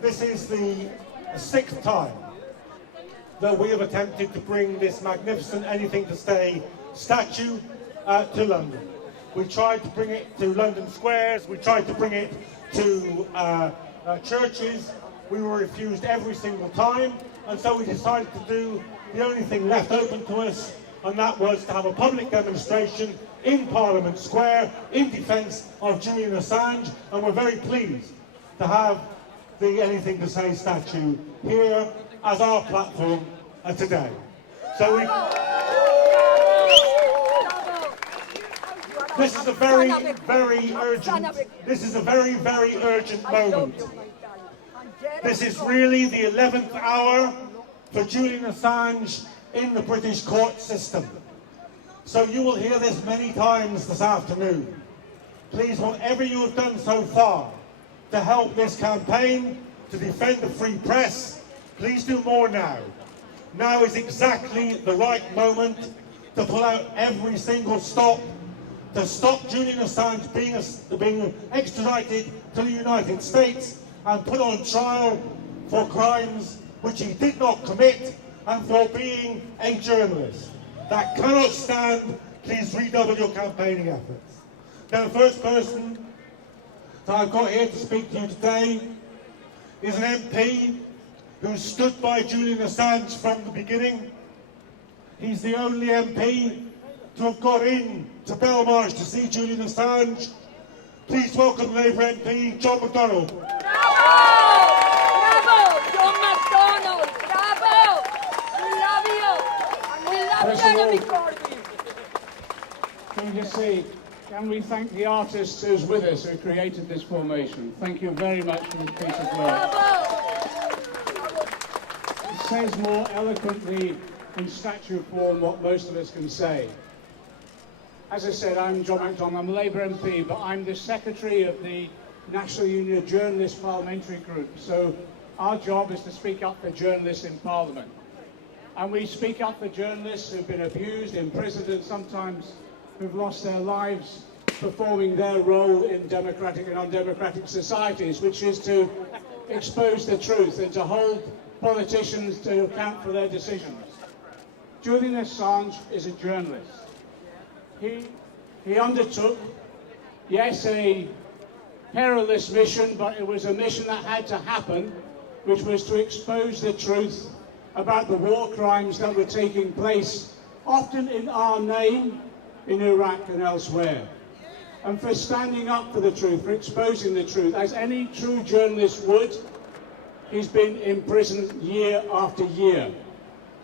This is the 6th time that we have attempted to bring this magnificent Anything to Stay statue to London. We tried to bring it to London squares, we tried to bring it to churches. We were refused every single time, and so we decided to do the only thing left open to us, and that was to have a public demonstration in Parliament Square in defence of Julian Assange, and we're very pleased to have the Anything to Say statue here as our platform today. So this is a very, very urgent moment. This is really the 11th hour for Julian Assange in the British court system. So you will hear this many times this afternoon. Please, whatever you have done so far to help this campaign, to defend the free press, please do more now. Now is exactly the right moment to pull out every single stop, to stop Julian Assange being extradited to the United States and put on trial for crimes which he did not commit and for being a journalist. That cannot stand. Please redouble your campaigning efforts. Now, the first person that I've got here to speak to you today is an MP who stood by Julian Assange from the beginning. He's the only MP to have got in to Belmarsh to see Julian Assange. Please welcome Labour MP John McDonnell. Bravo! Bravo! John McDonnell! Bravo! We love you! We love Jeremy Corbyn! Can we just say, can we thank the artist who's with us, who created this formation? Thank you very much for this piece of work. Bravo! It says more eloquently in statue form what most of us can say. As I said, I'm John McDonnell, I'm a Labour MP, but I'm the secretary of the National Union of Journalists Parliamentary Group. So our job is to speak up for journalists in Parliament. And we speak up for journalists who've been abused, imprisoned, and sometimes who've lost their lives performing their role in democratic and undemocratic societies, which is to expose the truth and to hold politicians to account for their decisions. Julian Assange is a journalist. He undertook, yes, a perilous mission, but it was a mission that had to happen, which was to expose the truth about the war crimes that were taking place, often in our name, in Iraq and elsewhere. And for standing up for the truth, for exposing the truth, as any true journalist would, he's been imprisoned year after year.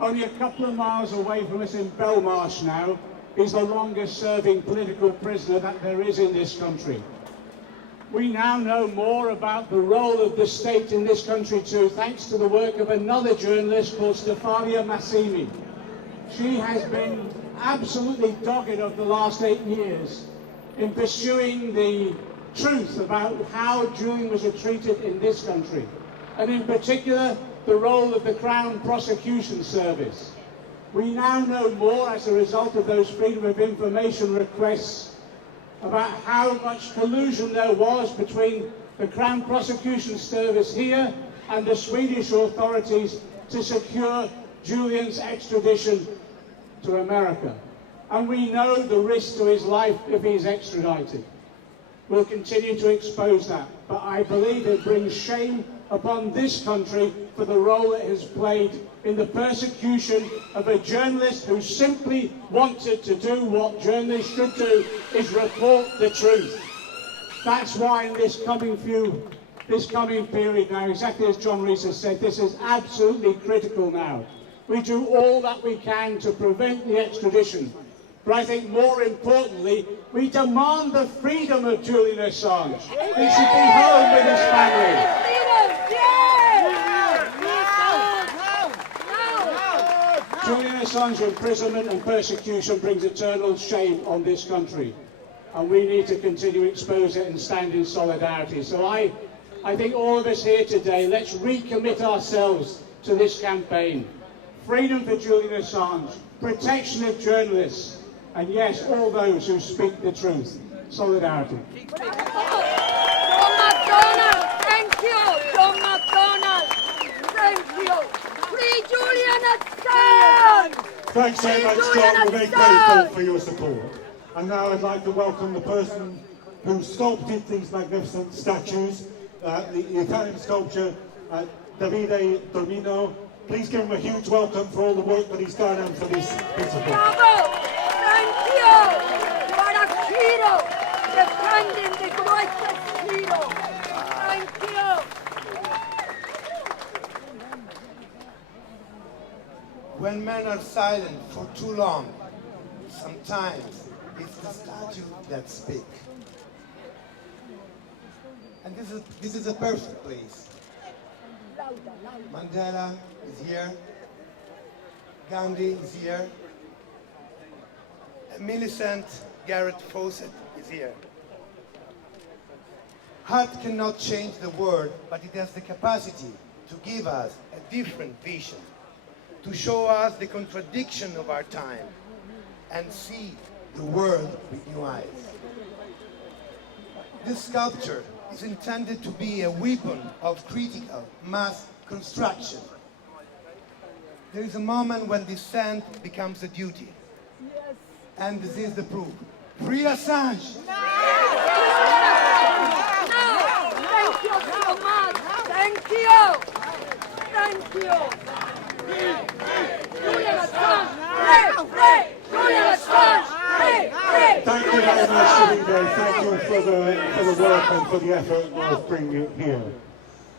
Only a couple of miles away from us in Belmarsh now is the longest serving political prisoner that there is in this country. We now know more about the role of the state in this country too, thanks to the work of another journalist called Sapna Begum. She has been absolutely dogged over the last 8 years in pursuing the truth about how Julian was treated in this country, and in particular the role of the Crown Prosecution Service. We now know more as a result of those Freedom of Information requests about how much collusion there was between the Crown Prosecution Service here and the Swedish authorities to secure Julian's extradition to America. And we know the risk to his life if he's extradited. We'll continue to expose that, but I believe it brings shame upon this country for the role it has played in the persecution of a journalist who simply wanted to do what journalists should do, is report the truth. That's why in this coming period now, exactly as John Rees has said, this is absolutely critical now. We do all that we can to prevent the extradition. But I think more importantly, we demand the freedom of Julian Assange. He should be home with his family. Julian Assange imprisonment and persecution brings eternal shame on this country. And we need to continue to expose it and stand in solidarity. So I think all of us here today, let's recommit ourselves to this campaign. Freedom for Julian Assange, protection of journalists, and yes, all those who speak the truth. Solidarity. John McDonnell, thank you, John McDonnell. Thanks very much, John. We're very grateful for your support. And now I'd like to welcome the person who sculpted these magnificent statues, the Italian sculptor Davido Diarme. Please give him a huge welcome for all the work that he's done and for this principle. Bravo! Thank you! What a hero! Defending the greatest hero! Thank you! When men are silent for too long, sometimes it's the statue that speaks. And this is a perfect place. Mandela is here. Gandhi is here. And Millicent Garrett Fawcett is here. Art cannot change the world, but it has the capacity to give us a different vision, to show us the contradiction of our time, and see the world with new eyes. This sculpture is intended to be a weapon of critical mass construction. There is a moment when dissent becomes a duty. Yes. And this is the proof. Free Assange! No! Thank you so much! Thank you! Thank you! Julian Assange! Free! Julian Assange! Free! Thank you very much, Davido. Thank you for the work and for the effort of bringing it here.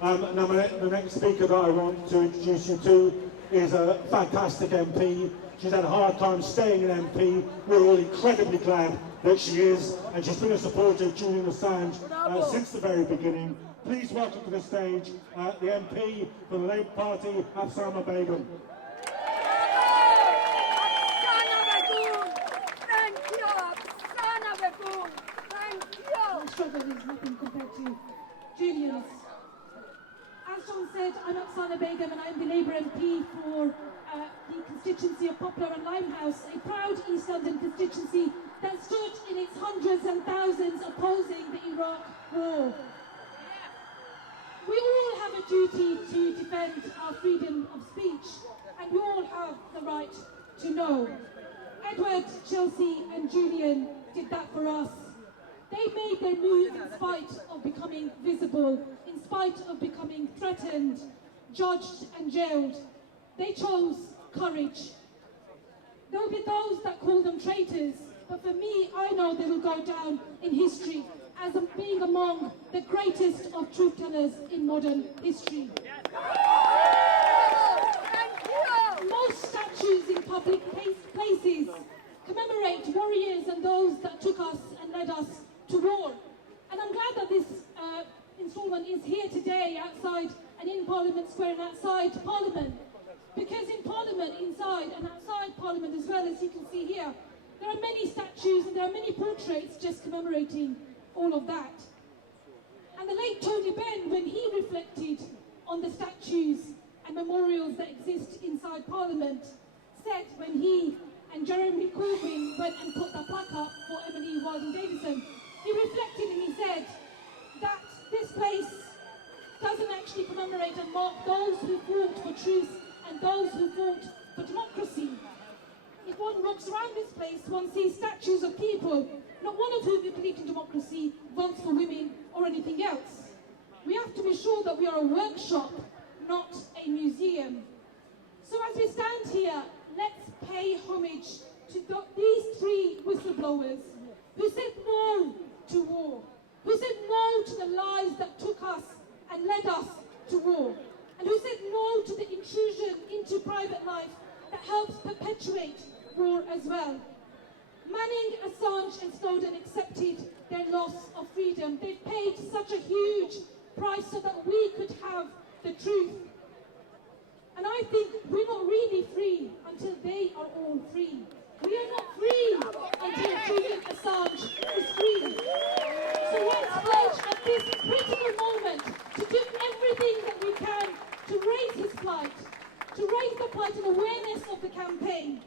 Now, the next speaker that I want to introduce you to is a fantastic MP. She's had a hard time staying an MP. We're all incredibly glad that she is, and she's been a supporter of Julian Assange since the very beginning. Please welcome to the stage the MP for the Labour Party, Sapna Begum. My struggle is nothing compared to Julian's. As John said, I'm Sapna Begum and I'm the Labour MP for the constituency of Poplar and Limehouse, a proud East London constituency that stood in its hundreds and thousands opposing the Iraq war. We all have a duty to defend our freedom of speech, and we all have the right to know. Edward, Chelsea and Julian did that for us. They made their move in spite of becoming visible, in spite of becoming threatened, judged and jailed. They chose courage. There will be those that call them traitors, but for me, I know they will go down in history as being among the greatest of truth tellers in modern history. Most statues in public places commemorate warriors and those that took us and led us to war. And I'm glad that this instalment is here today outside and in Parliament Square and outside Parliament. Because in Parliament, inside and outside Parliament as well, as you can see here, there are many statues and there are many portraits just commemorating all of that. And the late Tony Benn, when he reflected on the statues and memorials that exist inside Parliament, said when he and Jeremy Corbyn went and put the plaque up for Emily Wilding-Davison, he reflected and he said that this place doesn't actually commemorate and mark those who fought for truth and those who fought for democracy. If one walks around this place, one sees statues of people, not one of whom believe in democracy, votes for women or anything else. We have to be sure that we are a workshop, not a museum. So as we stand here, let's pay homage to these three whistleblowers who said no to war, who said no to the lies that took us and led us to war, and who said no to the intrusion into private life that helps perpetuate war as well. Manning, Assange and Snowden accepted their loss of freedom. They paid such a huge price so that we could have the truth. And I think we're not really free until they are all free. We are not free until Julian Assange is free. So let's pledge at this critical moment to do everything that we can to raise his plight, to raise the plight and awareness of the campaign.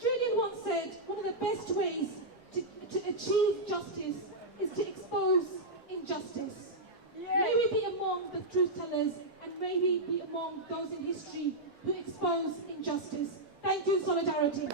Julian once said, one of the best ways to achieve justice is to expose injustice. May we be among the truth tellers and may we be among those in history who expose injustice. Thank you, solidarity.